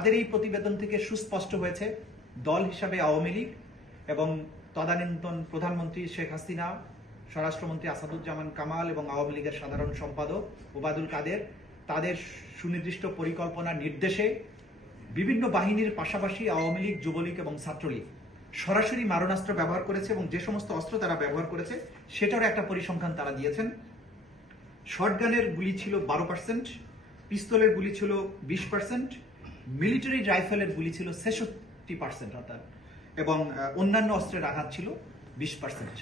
তাদের এই প্রতিবেদন থেকে সুস্পষ্ট হয়েছে দল হিসাবে আওয়ামী লীগ এবং তদানীন্তন প্রধানমন্ত্রী শেখ হাসিনা, স্বরাষ্ট্রমন্ত্রী আসাদুজ্জামান কামাল এবং আওয়ামী লীগের সাধারণ সম্পাদক ওবায়দুল কাদের তাদের সুনির্দিষ্ট পরিকল্পনা নির্দেশে বিভিন্ন বাহিনীর পাশাপাশি আওয়ামী লীগ, যুবলীগ এবং ছাত্রলীগ সরাসরি মারণাস্ত্র ব্যবহার করেছে এবং যে সমস্ত অস্ত্র তারা ব্যবহার করেছে সেটারও একটা পরিসংখ্যান তারা দিয়েছেন। শটগানের গুলি ছিল 12%, পিস্তলের গুলি ছিল 20%, মিলিটারি রাইফেলের গুলি ছিল 66% অর্থাৎ, এবং অন্যান্য অস্ত্রের আঘাত ছিল 20%।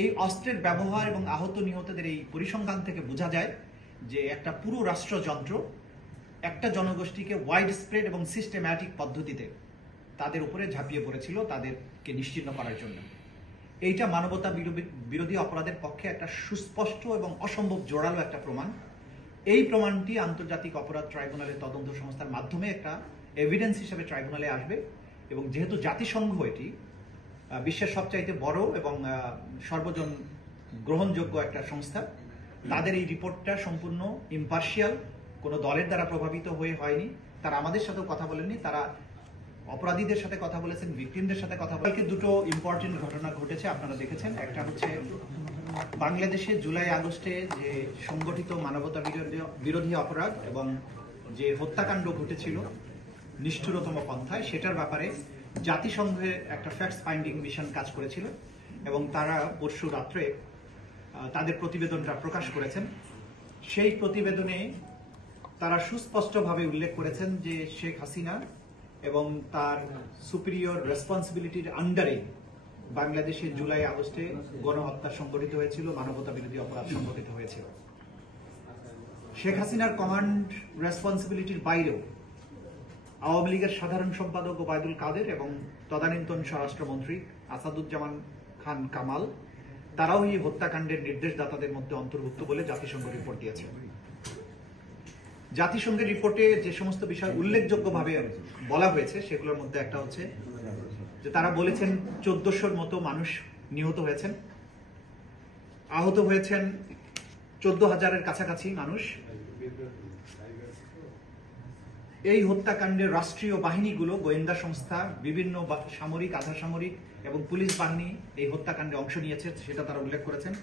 এই অস্ত্রের ব্যবহার এবং আহত নিহতদের এই পরিসংখ্যান থেকে বোঝা যায় যে একটা পুরো রাষ্ট্রযন্ত্র একটা জনগোষ্ঠীকে ওয়াইড স্প্রেড এবং সিস্টেম্যাটিক পদ্ধতিতে তাদের উপরে ঝাঁপিয়ে পড়েছিল তাদেরকে নিশ্চিহ্ন করার জন্য। এইটা মানবতা বিরোধী অপরাধের পক্ষে একটা সুস্পষ্ট এবং অসম্ভব জোরালো একটা প্রমাণ। এই প্রমাণটি আন্তর্জাতিক অপরাধ ট্রাইব্যুনালের তদন্ত সংস্থার মাধ্যমে একটা এভিডেন্স হিসেবে ট্রাইব্যুনালে আসবে এবং যেহেতু জাতিসংঘ এটি বিশ্বের সবচাইতে বড় এবং সর্বজন গ্রহণযোগ্য একটা সংস্থা, তাদের এই রিপোর্টটা সম্পূর্ণ ইম্পার্শিয়াল, কোনো দলের দ্বারা প্রভাবিত হয়ে হয়নি। তারা আমাদের সাথেও কথা বলেননি, তারা অপরাধীদের সাথে কথা বলেছেন, ভিকটিমদের সাথে কথা বলেছেন। দুটো ইম্পর্টেন্ট ঘটনা ঘটেছে, আপনারা দেখেছেন। একটা হচ্ছে বাংলাদেশে জুলাই আগস্টে যে সংগঠিত মানবতা বিরোধী অপরাধ এবং যে হত্যাকাণ্ড ঘটেছিল নিষ্ঠুরতম পন্থায়, সেটার ব্যাপারে জাতিসংঘের একটা ফ্যাক্টস ফাইন্ডিং মিশন কাজ করেছিল এবং তারা পরশু রাত্রে তাদের প্রতিবেদনটা প্রকাশ করেছেন। সেই প্রতিবেদনে তারা সুস্পষ্টভাবে উল্লেখ করেছেন যে শেখ হাসিনা এবং তার সুপিরিয়র রেসপন্সিবিলিটির আন্ডারে বাংলাদেশে জুলাই আগস্টে গণহত্যা সংঘটিত হয়েছিল, মানবতা বিরোধী অপরাধ সংঘটিত হয়েছিল। শেখ হাসিনার কমান্ড রেসপন্সিবিলিটির বাইরেও আওয়ামী লীগের সাধারণ সম্পাদক ওবায়দুল কাদের এবং তদানীন্তন স্বরাষ্ট্রমন্ত্রী আসাদুজ্জামান খান কামাল তারাও এই হত্যাকাণ্ডের নির্দেশদাতাদের মধ্যে অন্তর্ভুক্ত বলে জাতিসংঘ রিপোর্ট দিয়েছে। জাতিসংঘের রিপোর্টে যে সমস্ত বিষয় উল্লেখযোগ্যভাবে বলা হয়েছে সেগুলোর মধ্যে একটা হচ্ছে যে তারা বলেছেন 1400-র মতো মানুষ নিহত হয়েছেন, আহত হয়েছেন 14,000-এর কাছাকাছি মানুষ। এই হত্যাকাণ্ডের রাষ্ট্রীয় বাহিনীগুলো, গোয়েন্দা সংস্থা, বিভিন্ন সামরিক, আধা সামরিক এবং পুলিশ বাহিনী এই হত্যাকাণ্ডে অংশ নিয়েছে, সেটা তারা উল্লেখ করেছেন।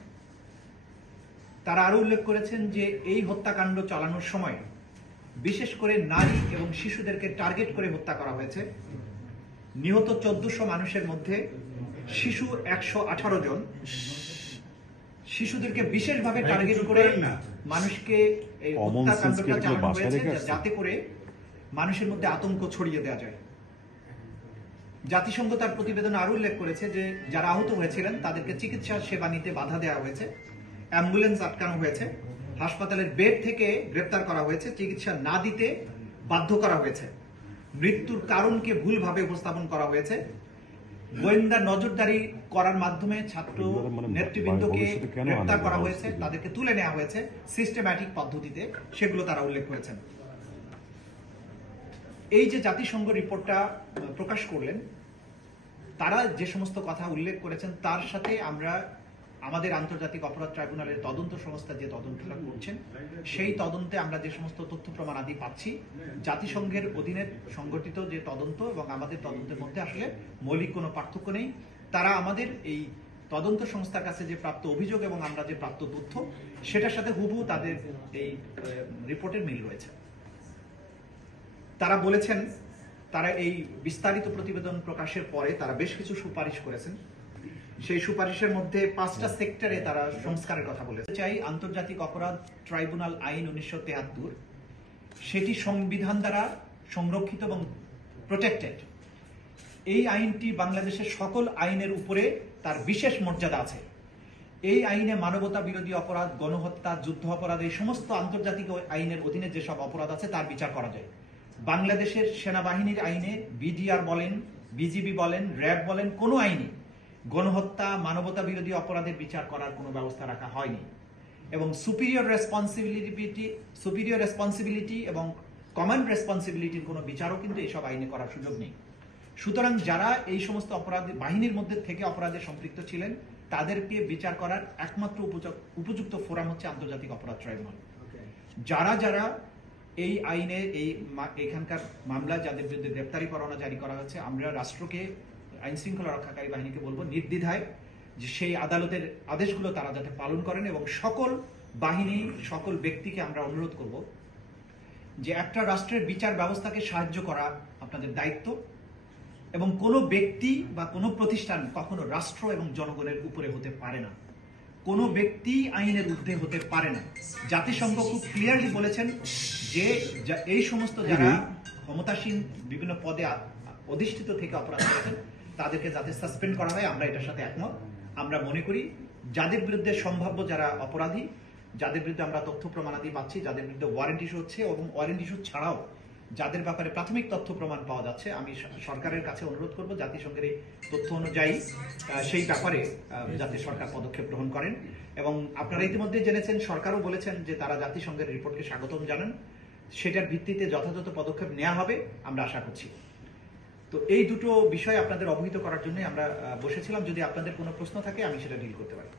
তারা আরো উল্লেখ করেছেন যে এই হত্যাকাণ্ড চালানোর সময় বিশেষ করে নারী এবং শিশুদেরকে টার্গেট করে হত্যা করা হয়েছে। নিহত 1400 মানুষের মধ্যে শিশু 118 জন। শিশুদেরকে বিশেষভাবে টার্গেট করে মানুষকে এই হত্যাকাণ্ডটা চালানো হয়েছে যাতে করে মানুষের মধ্যে আতঙ্ক ছড়িয়ে দেওয়া যায়। জাতিসংঘ তার প্রতিবেদনে আরো উল্লেখ করেছে যে যারা আহত হয়েছিলেন তাদেরকে চিকিৎসা সেবা নিতে বাধা দেওয়া হয়েছে, অ্যাম্বুলেন্স আটকানো হয়েছে, হাসপাতালের বেড থেকে গ্রেপ্তার করা হয়েছে, চিকিৎসা না দিতে বাধ্য করা হয়েছে, মৃত্যুর কারণকে ভুলভাবে উপস্থাপন করা হয়েছে, গোয়েন্দা নজরদারি করার মাধ্যমে ছাত্র নেতৃবৃন্দকে গ্রেপ্তার করা হয়েছে, তাদেরকে তুলে নেওয়া হয়েছে সিস্টেম্যাটিক পদ্ধতিতে, সেগুলো তারা উল্লেখ করেছেন। এই যে জাতিসংঘ রিপোর্টটা প্রকাশ করলেন, তারা যে সমস্ত কথা উল্লেখ করেছেন তার সাথে আমরা আমাদের আন্তর্জাতিক অপরাধ ট্রাইব্যুনালের তদন্ত সংস্থা যে তদন্তটা করছেন সেই তদন্তে আমরা যে সমস্ত তথ্য প্রমাণ আদি পাচ্ছি, জাতিসংঘের অধীনে সংগঠিত যে তদন্ত এবং আমাদের তদন্তের মধ্যে আসলে মৌলিক কোনো পার্থক্য নেই। তারা আমাদের এই তদন্ত সংস্থার কাছে যে প্রাপ্ত অভিযোগ এবং আমরা যে প্রাপ্ত তথ্য সেটার সাথে হুবহু তাদের এই রিপোর্টের মিল রয়েছে। তারা বলেছেন তারা এই বিস্তারিত প্রতিবেদন প্রকাশের পরে তারা বেশ কিছু সুপারিশ করেছেন। সেই সুপারিশের মধ্যে 5টা সেক্টরে তারা সংস্কারের কথা বলেছে। চাই আন্তর্জাতিক অপরাধ ট্রাইব্যুনাল আইন 1973 সেটি সংবিধান দ্বারা সংরক্ষিত এবং প্রোটেক্টেড। এই আইনটি বাংলাদেশের সকল আইনের উপরে তার বিশেষ মর্যাদা আছে। এই আইনে মানবতা বিরোধী অপরাধ, গণহত্যা, যুদ্ধ অপরাধ, এই সমস্ত আন্তর্জাতিক আইনের অধীনে যেসব অপরাধ আছে তার বিচার করা যায়। বাংলাদেশের সেনাবাহিনীর আইনে বিডিআর বলেন, বিজিবি বলেন, র্যাব বলেন, কোনো আইনে গণহত্যা, মানবতা বিরোধী অপরাধের বিচার করার কোনো ব্যবস্থা রাখা হয়নি। এবং সুপিরিয়র রেসপন্সিবিলিটি এবং কমন রেসপন্সিবিলিটির কোনো বিচারও কিন্তু এইসব আইনে করার সুযোগ নেই। সুতরাং যারা এই সমস্ত অপরাধ বাহিনীর মধ্যে থেকে অপরাধে সম্পৃক্ত ছিলেন তাদেরকে বিচার করার একমাত্র উপযুক্ত ফোরাম হচ্ছে আন্তর্জাতিক অপরাধ ট্রাইব্যুনাল। যারা যারা এই আইনে এখানকার মামলা যাদের বিরুদ্ধে গ্রেপ্তারি পরোয়ানা জারি করা হয়েছে, আমরা রাষ্ট্রকে, আইন শৃঙ্খলা রক্ষাকারী বাহিনীকে বলবো নির্দ্বিধায় যে সেই আদালতের আদেশগুলো তারা যাতে পালন করেন, এবং সকল বাহিনী, সকল ব্যক্তিকে আমরা অনুরোধ করব যে একটা রাষ্ট্রের বিচার ব্যবস্থাকে সাহায্য করা আপনাদের দায়িত্ব, এবং কোনো ব্যক্তি বা কোনো প্রতিষ্ঠান কখনো রাষ্ট্র এবং জনগণের উপরে হতে পারে না। কোনো ব্যক্তি আইনের ঊর্ধ্বে হতে পারে না। জাতিসংঘ খুব ক্লিয়ারলি বলেছেন যে এই সমস্ত যারা ক্ষমতাসীন বিভিন্ন পদে অধিষ্ঠিত থেকে অপরাধ করেছেন তাদেরকে যাতে সাসপেন্ড করা হয়, আমরা এটার সাথে একমত। আমরা মনে করি যাদের বিরুদ্ধে সম্ভাব্য যারা অপরাধী, যাদের বিরুদ্ধে আমরা তথ্য প্রমাণাদি পাচ্ছি, যাদের বিরুদ্ধে ওয়ারেন্ট ইস্যু হচ্ছে এবং ওয়ারেন্ট ইস্যু ছাড়াও যাদের ব্যাপারে প্রাথমিক তথ্য প্রমাণ পাওয়া যাচ্ছে, আমি সরকারের কাছে অনুরোধ করব জাতিসংঘের এই তথ্য অনুযায়ী সেই ব্যাপারে যাতে সরকার পদক্ষেপ গ্রহণ করেন। এবং আপনারা ইতিমধ্যে জেনেছেন, সরকারও বলেছেন যে তারা জাতিসংঘের রিপোর্টকে স্বাগতম জানান, সেটার ভিত্তিতে যথাযথ পদক্ষেপ নেওয়া হবে আমরা আশা করছি। তো এই দুটো বিষয় আপনাদের অবহিত করার জন্য আমরা বসেছিলাম। যদি আপনাদের কোনো প্রশ্ন থাকে আমি সেটা ডিল করতে পারি।